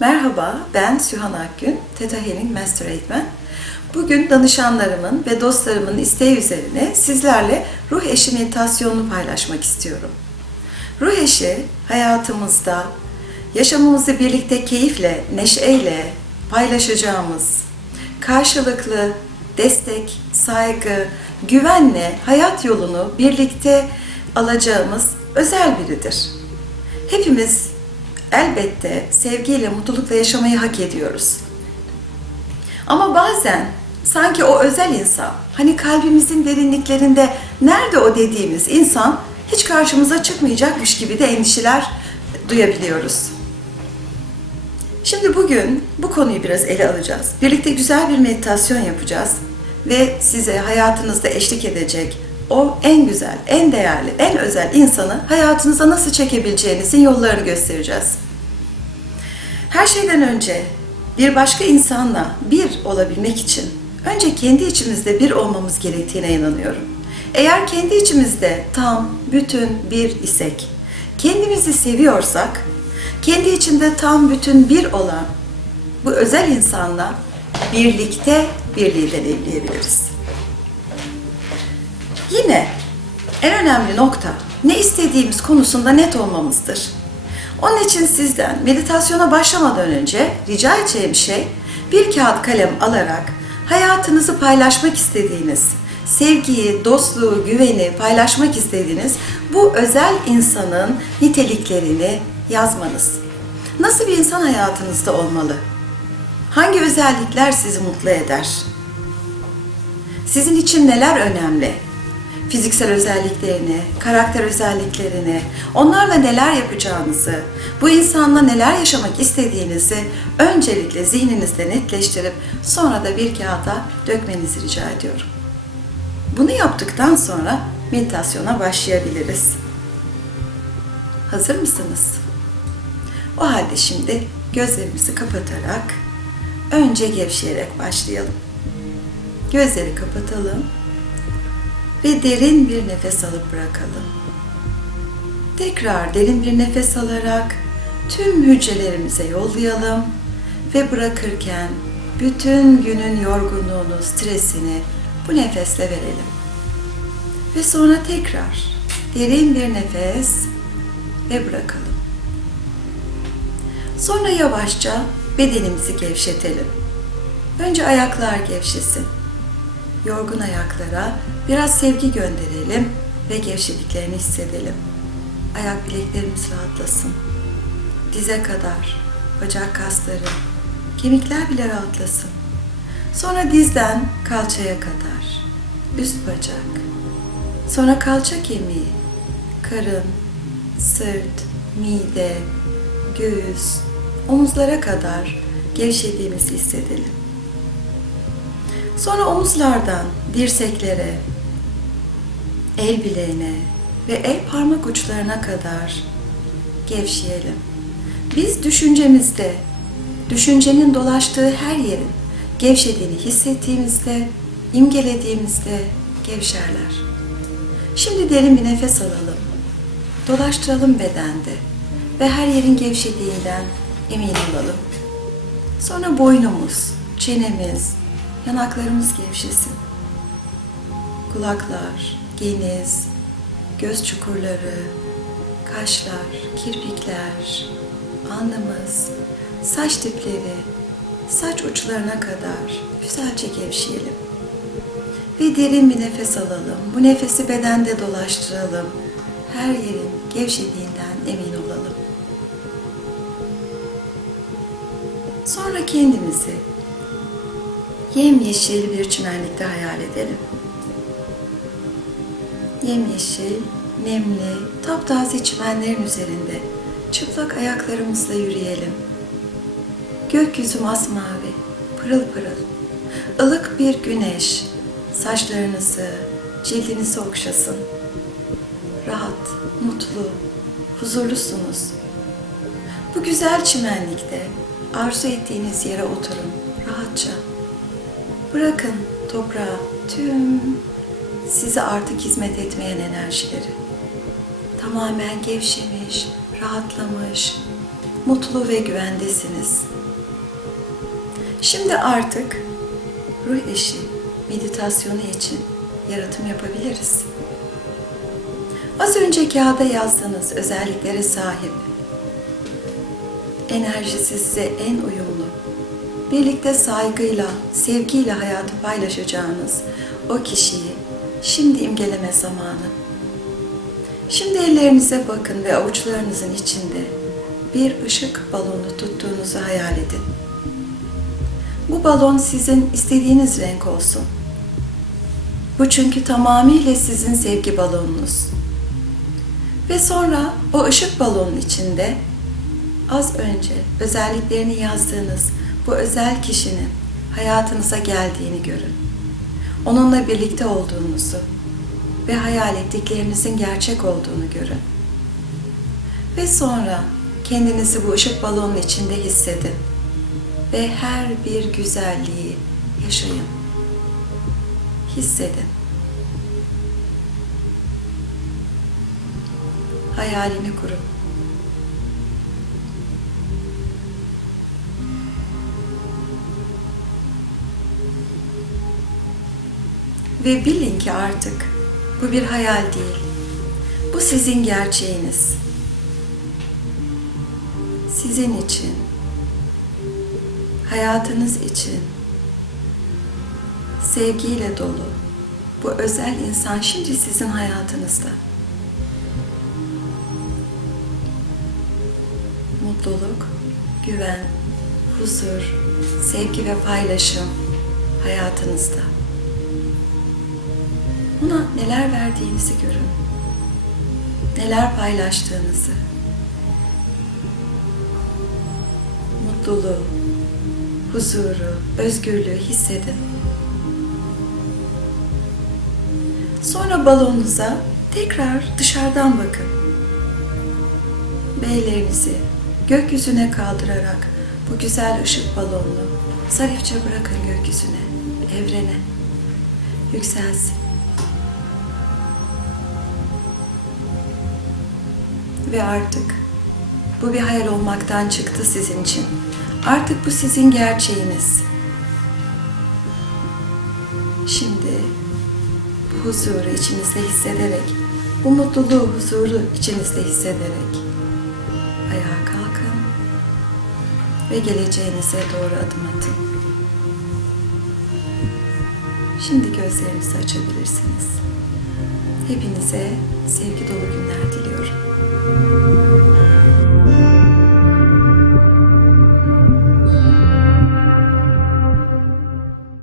Merhaba, ben Sühan Akgün, Theta Healing Master Eğitmen. Bugün danışanlarımın ve dostlarımın isteği üzerine sizlerle ruh eşi meditasyonunu paylaşmak istiyorum. Ruh eşi hayatımızda yaşamımızı birlikte keyifle, neşeyle paylaşacağımız, karşılıklı destek, saygı, güvenle hayat yolunu birlikte alacağımız özel biridir. Hepimiz elbette sevgiyle, mutlulukla yaşamayı hak ediyoruz. Ama bazen sanki o özel insan, hani kalbimizin derinliklerinde nerede o dediğimiz insan hiç karşımıza çıkmayacakmış gibi de endişeler duyabiliyoruz. Şimdi bugün bu konuyu biraz ele alacağız. Birlikte güzel bir meditasyon yapacağız ve size hayatınızda eşlik edecek o en güzel, en değerli, en özel insanı hayatınıza nasıl çekebileceğinizin yollarını göstereceğiz. Her şeyden önce bir başka insanla bir olabilmek için önce kendi içimizde bir olmamız gerektiğine inanıyorum. Eğer kendi içimizde tam, bütün bir isek, kendimizi seviyorsak, kendi içinde tam, bütün bir olan bu özel insanla birlikte birliği deneyimleyebiliriz. Yine en önemli nokta ne istediğimiz konusunda net olmamızdır. Onun için sizden meditasyona başlamadan önce rica edeceğim şey bir kağıt kalem alarak hayatınızı paylaşmak istediğiniz, sevgiyi, dostluğu, güveni paylaşmak istediğiniz bu özel insanın niteliklerini yazmanız. Nasıl bir insan hayatınızda olmalı? Hangi özellikler sizi mutlu eder? Sizin için neler önemli? Fiziksel özelliklerini, karakter özelliklerini, onlarla neler yapacağınızı, bu insanla neler yaşamak istediğinizi öncelikle zihninizde netleştirip sonra da bir kağıda dökmenizi rica ediyorum. Bunu yaptıktan sonra meditasyona başlayabiliriz. Hazır mısınız? O halde şimdi gözlerimizi kapatarak önce gevşeyerek başlayalım. Gözleri kapatalım ve derin bir nefes alıp bırakalım. Tekrar derin bir nefes alarak tüm hücrelerimize yollayalım ve bırakırken bütün günün yorgunluğunu, stresini bu nefesle verelim. Ve sonra tekrar derin bir nefes ve bırakalım. Sonra yavaşça bedenimizi gevşetelim. Önce ayaklar gevşesin yorgun ayaklara biraz sevgi gönderelim ve gevşediklerini hissedelim. Ayak bileklerimiz rahatlasın. Dize kadar, bacak kasları, kemikler bile rahatlasın. Sonra dizden kalçaya kadar, üst bacak, sonra kalça kemiği, karın, sırt, mide, göğüs, omuzlara kadar gevşediğimizi hissedelim. Sonra omuzlardan dirseklere, el bileğine ve el parmak uçlarına kadar gevşeyelim. Biz düşüncemizde, düşüncenin dolaştığı her yerin gevşediğini hissettiğimizde, imgelediğimizde gevşerler. Şimdi derin bir nefes alalım. Dolaştıralım bedende ve her yerin gevşediğinden emin olalım. Sonra boynumuz, çenemiz, Yanaklarımız gevşesin. Kulaklar, geniz, göz çukurları, kaşlar, kirpikler, alnımız, saç dipleri, saç uçlarına kadar güzelce gevşeyelim. Ve derin bir nefes alalım. Bu nefesi bedende dolaştıralım. Her yerin gevşediğinden emin olalım. Sonra kendimizi yemyeşil bir çimenlikte hayal edelim. Yemyeşil, nemli, taptaze çimenlerin üzerinde çıplak ayaklarımızla yürüyelim. Gökyüzü masmavi, pırıl pırıl. ılık bir güneş saçlarınızı, cildinizi okşasın. Rahat, mutlu, huzurlusunuz. Bu güzel çimenlikte arzu ettiğiniz yere oturun rahatça. Bırakın toprağa tüm size artık hizmet etmeyen enerjileri. Tamamen gevşemiş, rahatlamış, mutlu ve güvendesiniz. Şimdi artık ruh eşi meditasyonu için yaratım yapabiliriz. Az önce kağıda yazdığınız özelliklere sahip, enerjisi size en uyumlu, birlikte saygıyla, sevgiyle hayatı paylaşacağınız o kişiyi şimdi imgeleme zamanı. Şimdi ellerinize bakın ve avuçlarınızın içinde bir ışık balonu tuttuğunuzu hayal edin. Bu balon sizin istediğiniz renk olsun. Bu çünkü tamamıyla sizin sevgi balonunuz. Ve sonra o ışık balonun içinde az önce özelliklerini yazdığınız bu özel kişinin hayatınıza geldiğini görün. Onunla birlikte olduğunuzu ve hayal ettiklerinizin gerçek olduğunu görün. Ve sonra kendinizi bu ışık balonun içinde hissedin ve her bir güzelliği yaşayın. Hissedin. Hayalini kurun. Ve bilin ki artık bu bir hayal değil. Bu sizin gerçeğiniz. Sizin için, hayatınız için sevgiyle dolu bu özel insan şimdi sizin hayatınızda. Mutluluk, güven, huzur, sevgi ve paylaşım hayatınızda. Ona neler verdiğinizi görün. Neler paylaştığınızı. Mutluluğu, huzuru, özgürlüğü hissedin. Sonra balonunuza tekrar dışarıdan bakın. Beylerinizi gökyüzüne kaldırarak bu güzel ışık balonunu zarifçe bırakın gökyüzüne, evrene. Yükselsin. Ve artık bu bir hayal olmaktan çıktı sizin için. Artık bu sizin gerçeğiniz. Şimdi bu huzuru içinizde hissederek, bu mutluluğu, huzuru içinizde hissederek ayağa kalkın ve geleceğinize doğru adım atın. Şimdi gözlerinizi açabilirsiniz. Hepinize sevgi dolu günler thank you